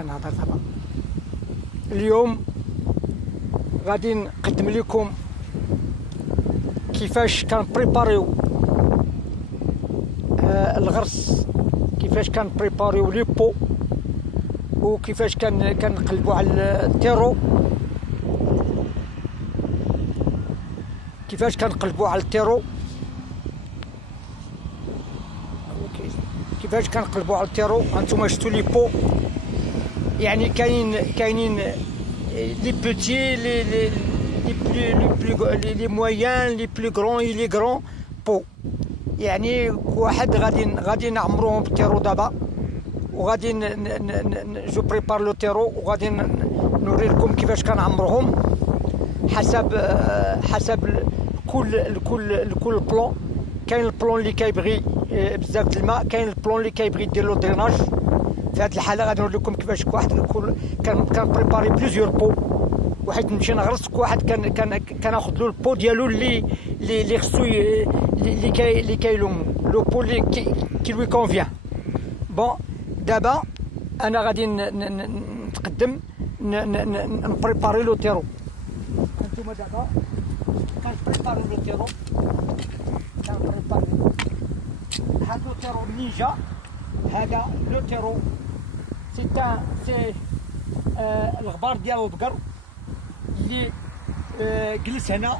كنهضر دابا. اليوم غادي نقدم لكم كيفاش كنبريباريو الغرس، كيفاش كنبريباريو لي بو، وكيفاش كنقلبوا على التيرو، كيفاش كنقلبوا على التيرو، كيفاش كنقلبوا على التيرو. هانتوما شفتوا لي بو، يعني كاينين لي بوتي، لي مويان، لي بلو غرون، لي غرون بو. يعني واحد غادي نعمروهم بالتيرو دابا، وغادي جو بريبار لو تيرو، وغادي نوري لكم كيفاش كنعمروهم حسب كل بلون. كاين البلون اللي كيبغي بزاف د الماء، كاين البلون اللي كيبغي دير له دريناج. في هذه الحاله غادي نوري لكم كيفاش كنبريباري بليزيور بو. واحد نمشي نغرس، واحد كناخذ له البو ديالو اللي خصو اللي كيلوم لو بو اللي لوي كونفيان. بون دابا انا غادي نتقدم نبريباري لو تيرو. هانتوما دابا كنبريباري لو تيرو، هذا لو تيرو نينجا. هذا لو تيرو سي الغبار ديال البقر اللي جلس هنا،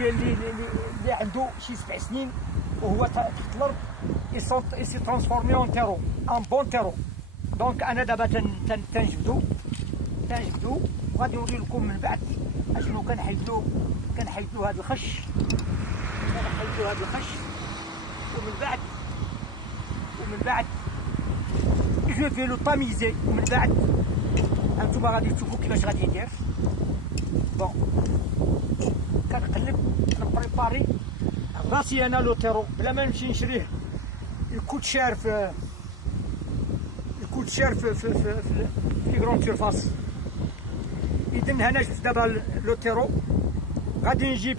اللي عنده شي 7 سنين وهو تحت الارض، يسي ترانسفورمي اون تيرو، ان بون تيرو. دونك انا دابا تنجبدو وغادي نوري لكم من بعد اشنو كنحيدلو هذا الخش، ومن بعد جو في لو طاميزي. ومن بعد هانتوما غادي تشوفوا كيفاش غادي ندير. بون كنقلب نبريباري راسي انا لو تيرو بلا ما نمشي نشريه الكوت شير في غرون سيرفاس. اذا هنا شفت دابا لو تيرو، غادي نجيب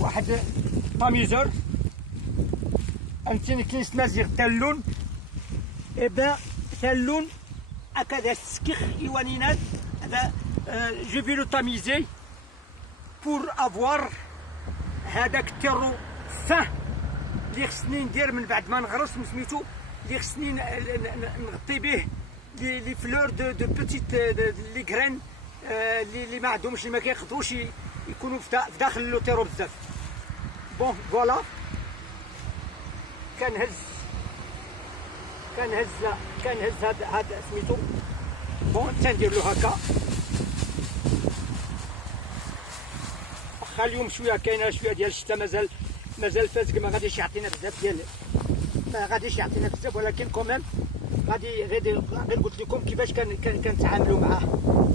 واحد طاميزور، فهمتيني، كاين سمازيغ تاع اللون. بان تاع اللون هكذا السكيخ ايوانينات. هذا جو في لو تاميزي بور افوار هذاك التيرو فان اللي خصني ندير من بعد ما نغرس سميتو، اللي خصني نغطي به لي فلور دو بوتيت لي غرين اللي ما عندهمش، اللي ما كيقدروش يكونوا في داخل لو تيرو بزاف. بون فوالا كنهز هذا سميتو. بون تندير له هكا، واخا اليوم شويه كاينه شويه ديال الشتا، مازال فازق، ما غاديش يعطينا بزاف ولكن كوميم غير قلت لكم كيفاش كنتعاملوا معاه.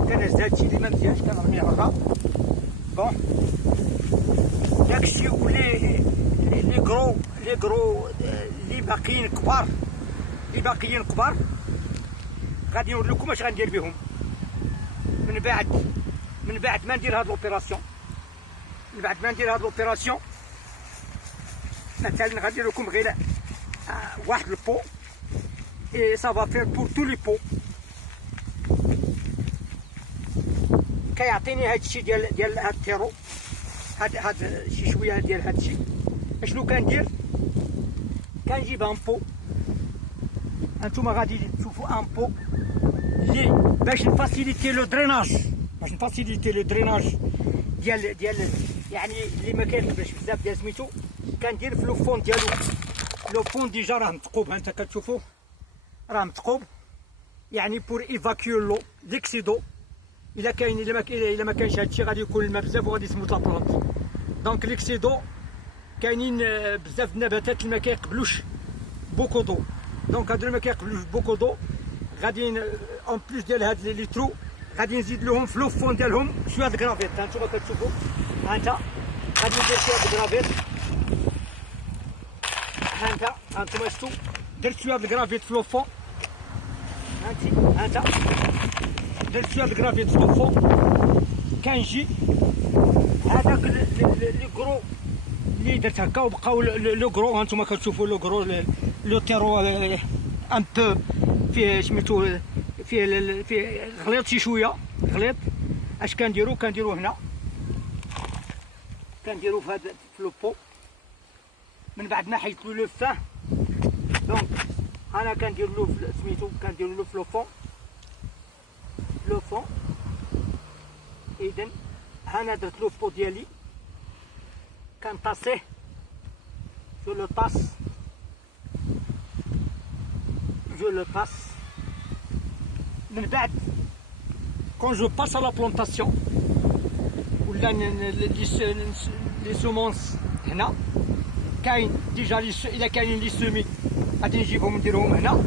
كنهز هادشي اللي ما مزيانش كنرميه برا. بون داكشي ولي لي كرو اللي باقيين كبار غادي نوري لكم اش غندير بهم من بعد ما ندير هاد لوبيراسيون. مثلا غادي ندير لكم غير واحد البو اي سا فا فير بور تو لي بو. كيعطيني هادشي ديال هاد التيرو، هاد شي شويه ديال هادشي. اشنو كندير؟ كنجيب ان بو. هانتوما غادي تشوفوا ان بو اللي باش نفاسيليتي لو دريناج ديال يعني اللي ما كيركبش بزاف ديال سميتو. كندير في لو فون ديالو. لو فون ديجا راه مثقوب، ها انت كتشوفوا راه مثقوب، يعني بور ايفاكيو لو ليكسيدو. الا ما كاينش هادشي غادي يكون الماء بزاف وغادي تموت لا بلونط. دونك ليكسيدو كاينين بزاف د النباتات اللي ما كيقبلوش بوكو دو. دونك هادو اللي ما كيقبلوش بوكو دو غادي اون بليس ديال هاد لي ترو غادي نزيد لهم في لو فون ديالهم شويه د الكرافيت. هانتوما كتشوفوا، ها انت غادي ندير شويه د الكرافيت. ها انتما شفتوا درت شويه د الكرافيت في لو فون. ها انت درت شويه د الكرافيت في لو فون. كنجي هذاك لي اللي درت هكا وبقاو لو كرو. هانتوما كتشوفوا لو كرو لو تيرو ان بو فيه سميتو فيه غليظ شي شويه غليظ. اش كنديرو هنا، كنديرو في هذا في لوبو من بعد ما حيت له لو فاه. دونك انا كندير له سميتو كندير له في لو فون. اذا انا درت لو فو ديالي كنطاسيه جو لو طاس. من بعد كون جو باس على بلونطاسيون ولا لي سومونس هنا كاين ديجا الا كاينين لي سومي غادي نجيبهم نديرهم هنا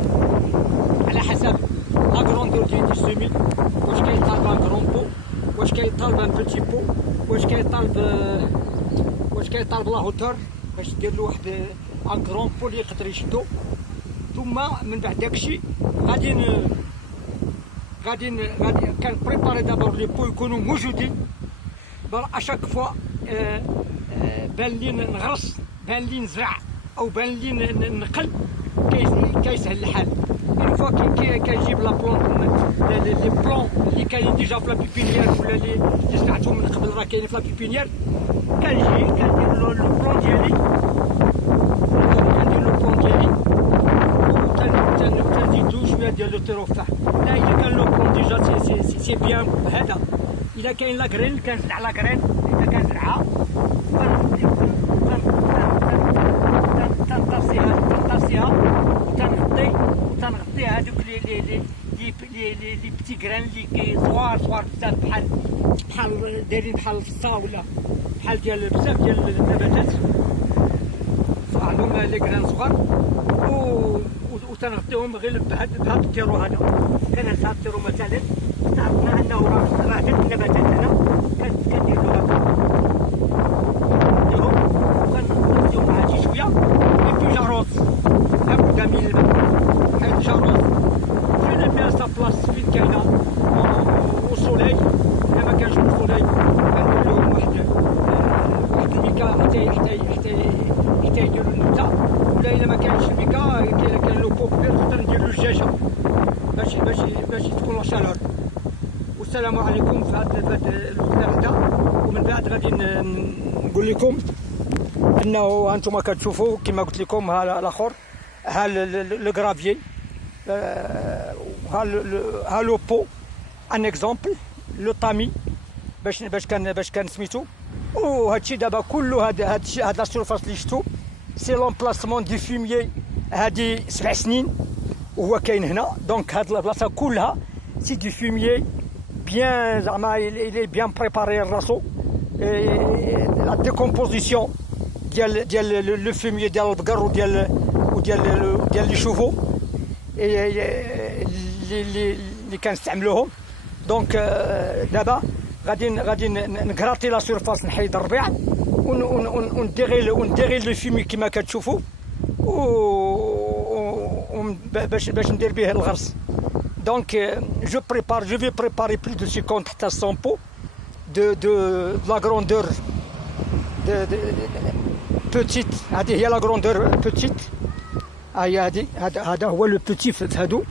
على حسب لا كروندور ديال السومي. واش كيطالب ان كرون بو، واش كيطالب ان بوتي بو، واش كيطالب لا هوتور باش دير له واحد ان كرون بو اللي يقدر يشدو. ثم من بعد داكشي غادي كنبريباري دابور لي بو يكونوا موجودين. اشاك فوا بان لي نغرس، بان لي نزرع، او بان لي نقل، كيسهل الحال. اون فوا كنجيب لا بلون لي بلون اللي كاينين ديجا في لا بيبينيير ولا اللي زرعتهم من قبل راه كاينين في لا بيبينيير، كندير لو بلون ديالي وتنزيدو شويه ديال لو تيروفاح. لا الا كان لو بلون ديجا سي بيان هذا. الا كاين لا كرين كنزرع لا كرين، اذا كنزرعها تنطاسيها وتنغطي هذوك لي بتي كران اللي صغار بزاف بحال دايرين بحال الفصا ولا بحال ديال بزاف ديال النباتات عندهم لي كران صغار، وتنغطيهم غير بهذا التيرو هذا. كان هذا التيرو مثلا تعرفنا انه راه جات النباتات هنا كندير له هكا وكنغطيو معاه شي شويه. اي جاروز لابد من الماء، حيت جاروز فين فيها سا بلاص فين كاينه والسوليي. الا ما كانش السوليي كندير لهم واحد الميكا حتى يديروا النبته. ولا الا ما كانش الميكا كاين لو بو كبير نقدر ندير له الجاجه باش تكون لا شالور. والسلام عليكم في هذا الوقت هذا. ومن بعد غادي نقول لكم انه هانتوما كتشوفوا كما قلت لكم ها الاخر، ها لو غرافيي، ها لو بو ان اكزومبل لو طامي باش كان سميتو. وهادشي دابا كله هاد لا سورفاس اللي شفتو سي لومبلاسمون دي فوميي. هادي 7 سنين وهو كاين هنا. دونك هاد البلاصه كلها سي دي فوميي بيان زعما إلي بيان بريباري راسو. لا ديكومبوزيسيون ديال لو فوميي ديال البقر وديال لي شوفو اللي كنستعملوهم. دونك دابا غادي نكراطي لا سورفاس، نحيد الربيع ونديغي لو فومي كما كتشوفوا باش ندير به الغرس. دونك جو في بريباري بلو دو 50 حتى 100 بو de la grandeur petite. هذه هي لا grandeur petite. هذه هذا هو لو بوتي في هادو،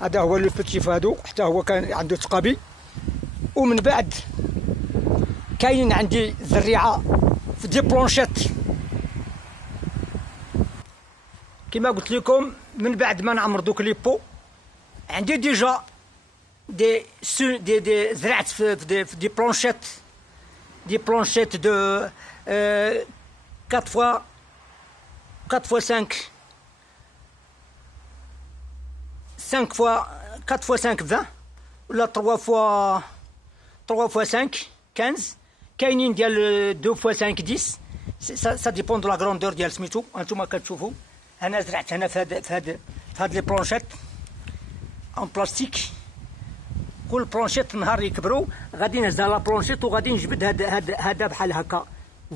هذا هو لو بوتي في هادو حتى هو كان عنده تقابي. ومن بعد كاين عندي زريعه في دي بلونشيت كما قلت لكم. من بعد ما نعمر دوك لي بو عندي ديجا دي زرعت في دي بلونشيت دو 4 فوا 5 فوا 4 فوا 5 20 ولا 3 فوا 5 15. كاينين ديال 2 فوا 5 10. سا ديبون دو لا غروندور ديال سميتو. هانتوما كتشوفوا انا زرعت هنا في هاد لي بلونشيت ان بلاستيك. كل بلونشيت نهار يكبروا غادي نهزها لا بلونشيت وغادي نجبد هذا بحال هكا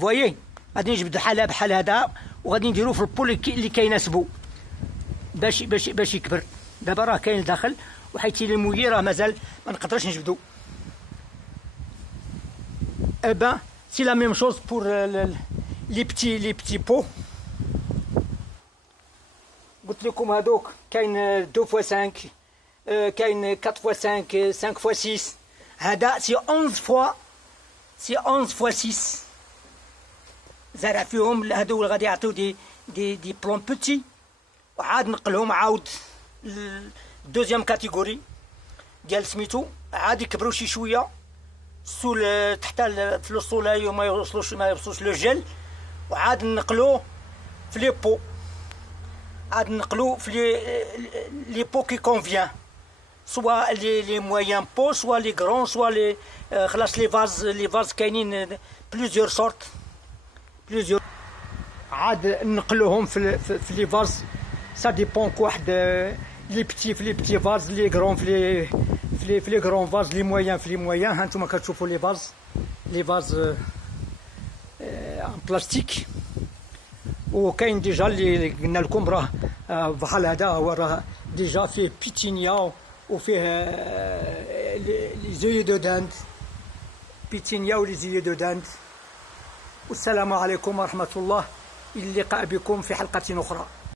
فوايي. غادي نجبد بحال هذا وغادي نديرو في البول اللي كيناسبو باش يكبر. دابا راه كاين داخل وحيت المويي راه مازال ما نقدرش نجبدو. ابا سي لا ميم شوز بور لي بتي بو. قلت لكم هذوك كاين 2 فوا 5، كاين 4 فوا 5، 5 فوا 6. هذا سي 11 فوا 6. زرع فيهم هذو غادي يعطيو دي بلون بوتي، وعاد نقلهم عاود دوزيام كاتيجوري ديال سميتو، عاد يكبروا شي شويه تحت في الصولاي وما يوصلوش لو جيل، وعاد نقلوه في لي بو، عاد نقلوه في لي بو كي كونفيان، سوا لي مويان بو، سوا لي غرون، سوا لي خلاص لي فاز كاينين بليزيور سورت بليزيور. عاد نقلوهم في لي فاز، سا ديبون واحد لي بتي في لي بتي فاز، لي غرون في لي غرون فاز، لي مويان في لي مويان. ها انتم كتشوفوا لي فاز ان بلاستيك. وكاين ديجا اللي قلنا لكم راه بحال هذا، هو راه ديجا فيه بيتينيا وفيه لي زوي دو داند، بيتينيا ولي زوي دو داند. والسلام عليكم ورحمة الله، اللقاء بكم في حلقة أخرى.